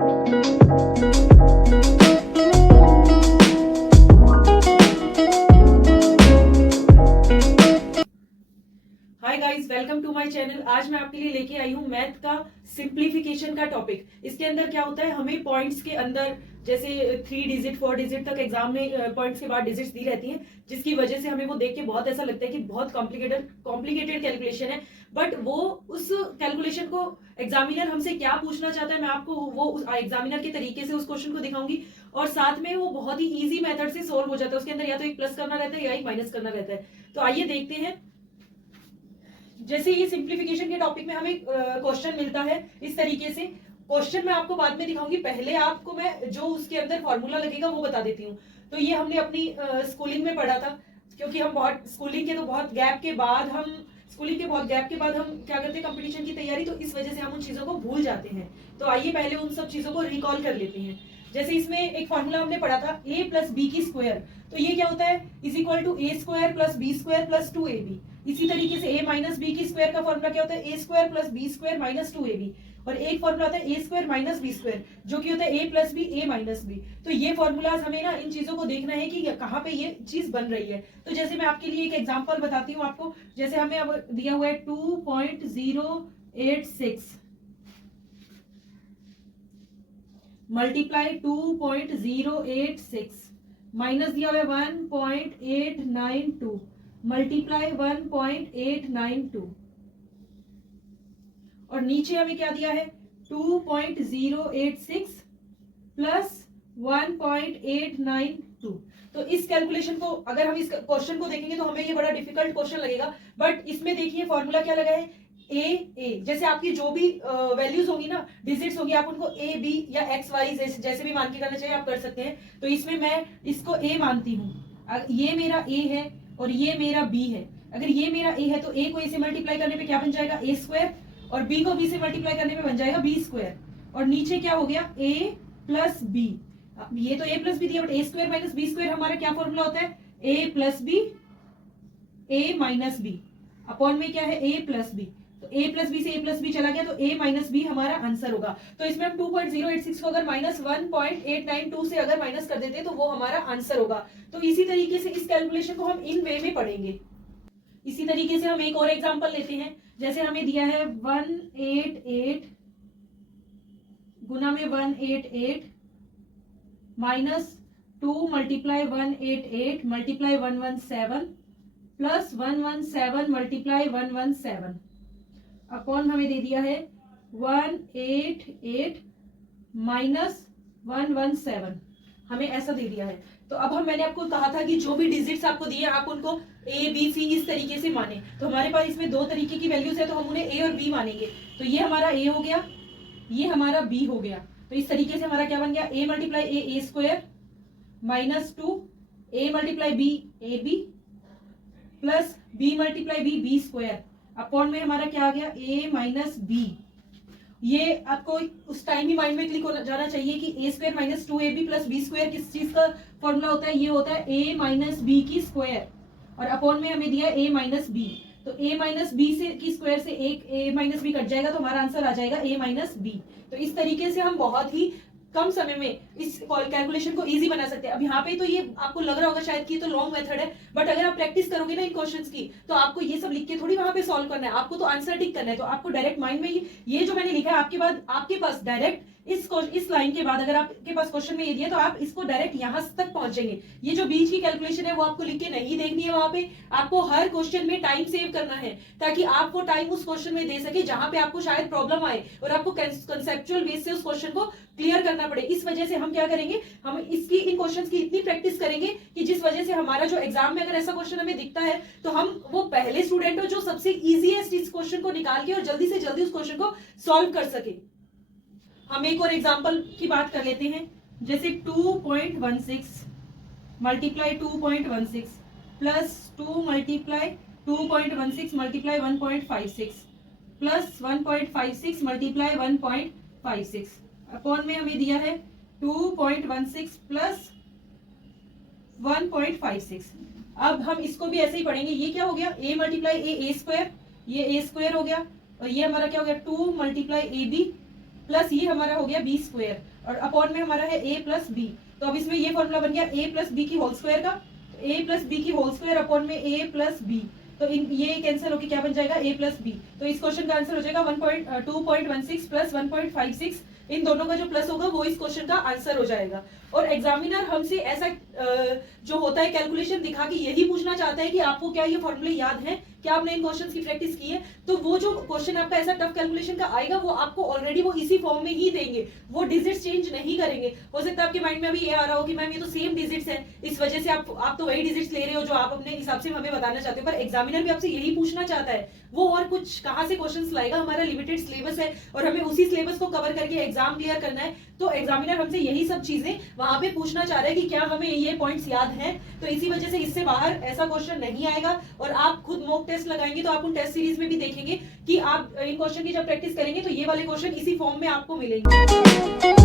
Hi guys, welcome to my channel. आज मैं आपके लिए लेके आई हूँ मैथ का सिंप्लीफिकेशन का टॉपिक। इसके अंदर क्या होता है, हमें पॉइंट्स के अंदर जैसे 3 डिजिट 4 डिजिट तक एग्जाम में पॉइंट्स के बाद डिजिट्स दी रहती हैं, जिसकी वजह से हमें वो देख के बहुत ऐसा लगता है कि बहुत कॉम्प्लिकेटेड कैलकुलेशन है। बट वो उस कैलकुलेशन को एग्जामिनर हमसे क्या पूछना चाहता है, मैं आपको वो एग्जामिनर के तरीके से उस क्वेश्चन को दिखाऊंगी। और साथ में वो बहुत ही ईजी मेथड से सोल्व हो जाता है। उसके अंदर या तो एक प्लस करना रहता है या एक माइनस करना रहता है। तो आइए देखते हैं। जैसे ये सिंप्लीफिकेशन के टॉपिक में हमें क्वेश्चन मिलता है इस तरीके से। क्वेश्चन मैं आपको बाद में दिखाऊंगी, पहले आपको मैं जो उसके अंदर फॉर्मूला लगेगा वो बता देती हूँ। तो ये हमने अपनी स्कूलिंग में पढ़ा था, क्योंकि हम बहुत स्कूलिंग के बहुत गैप के बाद हम क्या करते हैं, कंपटीशन की तैयारी, तो इस वजह से हम उन चीजों को भूल जाते हैं। तो आइए पहले उन सब चीजों को रिकॉल कर लेते हैं। जैसे इसमें एक फॉर्मूला हमने पढ़ा था a प्लस बी की स्क्वायर। तो ये क्या होता है, is equal to A square plus B square plus 2ab। इसी तरीके से a माइनस बी की स्क्वायर का फॉर्मूला क्या होता है, A square plus B square minus 2ab। और एक फॉर्मूला होता है A square minus B square, जो कि होता है A plus B A minus B. तो ये फॉर्मूलाज हमें ना इन चीजों को देखना है कि कहाँ पे ये चीज बन रही है। तो जैसे मैं आपके लिए एक एग्जांपल बताती हूँ आपको। जैसे हमें अब दिया हुआ है 2.086 मल्टीप्लाई 2.086 माइनस दिया हुआ है 1.892 मल्टीप्लाई 1.892 और नीचे हमें क्या दिया है 2.086 प्लस 1.892। तो इस कैलकुलेशन को अगर हम इस क्वेश्चन को देखेंगे तो हमें ये बड़ा डिफिकल्ट क्वेश्चन लगेगा। बट इसमें देखिए फॉर्मूला क्या लगा है, ए। जैसे आपकी जो भी वैल्यूज होंगी ना, डिजिट्स होंगी, आप उनको ए बी या एक्स वाई जैसे भी मान के करना चाहिए आप कर सकते हैं। तो इसमें मैं इसको ए मानती हूँ, ये मेरा ए है और ये मेरा बी है। अगर ये मेरा ए है तो ए को ए से मल्टीप्लाई करने पे क्या बन जाएगा, ए स्क्वायर, और बी को बी से मल्टीप्लाई करने पे बन जाएगा बी स्क्वायर। और नीचे क्या हो गया, ए प्लस बी। ये तो ए प्लस बी दिया, but A square minus B square हमारा क्या फॉर्मूला होता है, A plus B A minus B upon में क्या है, ए प्लस बी। तो a प्लस बी से a प्लस बी चला गया तो a माइनस बी हमारा आंसर होगा। तो इसमें हम 2.086 को अगर माइनस 1.892 से अगर माइनस कर देते तो वो हमारा आंसर होगा। तो इसी तरीके से इस कैलकुलेशन को हम इन वे में पढ़ेंगे। इसी तरीके से हम एक और एग्जांपल लेते हैं। जैसे हमें दिया है 188 गुना में 188 minus 2 multiply 188 multiply 117 plus 117 multiply 117 upon हमें दे दिया है 188 माइनस 117, हमें ऐसा दे दिया है। तो अब मैंने आपको कहा था कि जो भी डिजिट्स आपको दिए आप उनको ए बी सी इस तरीके से माने। तो हमारे पास इसमें दो तरीके की वैल्यूज है, तो हम उन्हें ए और बी मानेंगे। तो ये हमारा ए हो गया, ये हमारा बी हो गया। तो इस तरीके से हमारा क्या बन गया, A multiply A square minus 2 A multiply B A B plus B multiply B B square upon में हमारा क्या आ गया, a माइनस बी। ये आपको उस टाइम ही माइंड में क्लिक हो जाना चाहिए कि a square minus 2ab plus B square किस चीज का फॉर्मूला होता है, ये होता है a माइनस बी की स्क्वायर। और अपॉन में हमें दिया a माइनस बी। तो a माइनस बी से की स्क्वायर से एक a माइनस बी कट जाएगा तो हमारा आंसर आ जाएगा a माइनस बी। तो इस तरीके से हम बहुत ही कम समय में इस कैलकुलेशन को इजी बना सकते हैं। अब यहाँ पे तो ये आपको लग रहा होगा शायद कि तो लॉन्ग मेथड है, बट अगर आप प्रैक्टिस करोगे ना इन क्वेश्चंस की, तो आपको ये सब लिख के थोड़ी वहां पे सॉल्व करना है, आपको तो आंसर टिक करना है। तो आपको डायरेक्ट माइंड में ये जो मैंने लिखा है आपके पास डायरेक्ट इस लाइन के बाद अगर आपके पास क्वेश्चन में ये दिया तो आप इसको डायरेक्ट यहां तक पहुंचेंगे। ये जो बीच की कैलकुलेशन है वो आपको लिख के नहीं देखनी है, वहां पे आपको हर क्वेश्चन में टाइम सेव करना है, ताकि आप वो टाइम उस क्वेश्चन में दे सके जहां पे आपको शायद प्रॉब्लम आए और आपको कंसेप्चुअल बेस से उस क्वेश्चन को क्लियर करना पड़े। इस वजह से हम क्या करेंगे, हम इसकी इन क्वेश्चंस की इतनी प्रैक्टिस करेंगे कि जिस वजह से हमारा जो एग्जाम में अगर ऐसा क्वेश्चन हमें दिखता है तो हम वो पहले स्टूडेंट हो जो सबसे इजीएस्ट इस क्वेश्चन को निकाल के और जल्दी से जल्दी उस क्वेश्चन को सॉल्व कर सके। हम एक और एग्जांपल की बात कर लेते हैं। जैसे 2.16 multiply 2.16 plus 2 multiply 2.16 multiply 1.56 plus 1.56 multiply 1.56 upon में हमें दिया है 2.16 प्लस 1.56। अब हम इसको भी ऐसे ही पढ़ेंगे। ये क्या हो गया, a मल्टीप्लाई ए स्क्वायर, ये a स्क्वायर हो गया, और ये हमारा क्या हो गया 2 मल्टीप्लाई ए बी प्लस ये हमारा हो गया बी स्क्वायर। और अपॉन में हमारा है a प्लस बी। तो अब इसमें ये फॉर्मूला बन गया a प्लस बी की होल स्क्वायर का, a प्लस बी की होल स्क्वायर अपॉन में a प्लस बी। तो ये कैंसिल होकर क्या बन जाएगा a प्लस बी। तो इस क्वेश्चन का आंसर हो जाएगा 2.16 प्लस 1.56, इन दोनों का जो प्लस होगा वो इस क्वेश्चन का आंसर हो जाएगा। और एग्जामिनर हमसे ऐसा जो होता है कैलकुलेशन दिखा के यही पूछना चाहता है कि आपको क्या ये फॉर्मूले याद हैं, क्या आपने इन क्वेश्चंस की प्रैक्टिस की है। तो वो जो क्वेश्चन आपका ऐसा टफ कैलकुलेशन का आएगा वो आपको ऑलरेडी वो इसी फॉर्म में ही देंगे, वो डिजिट्स चेंज नहीं करेंगे। हो सकता है आपके माइंड में अभी ये आ रहा हो कि मैम ये तो सेम डिजिट्स है, इस वजह से आप तो वही डिजिट्स ले रहे हो जो आप अपने हिसाब से हमें बताना चाहते हो, पर एग्जामिनर भी आपसे यही पूछना चाहता है। वो और कुछ कहाँ से क्वेश्चंस लाएगा, हमारा लिमिटेड सिलेबस है और हमें उसी सिलेबस को कवर करके एग्जाम क्लियर करना है। तो एग्जामिनर हमसे यही सब चीजें वहां पे पूछना चाह रहा है कि क्या हमें ये पॉइंट्स याद हैं। तो इसी वजह से इससे बाहर ऐसा क्वेश्चन नहीं आएगा। और आप खुद मॉक टेस्ट लगाएंगे तो आप उन टेस्ट सीरीज में भी देखेंगे कि आप इन क्वेश्चन की जब प्रैक्टिस करेंगे तो ये वाले क्वेश्चन इसी फॉर्म में आपको मिलेंगे।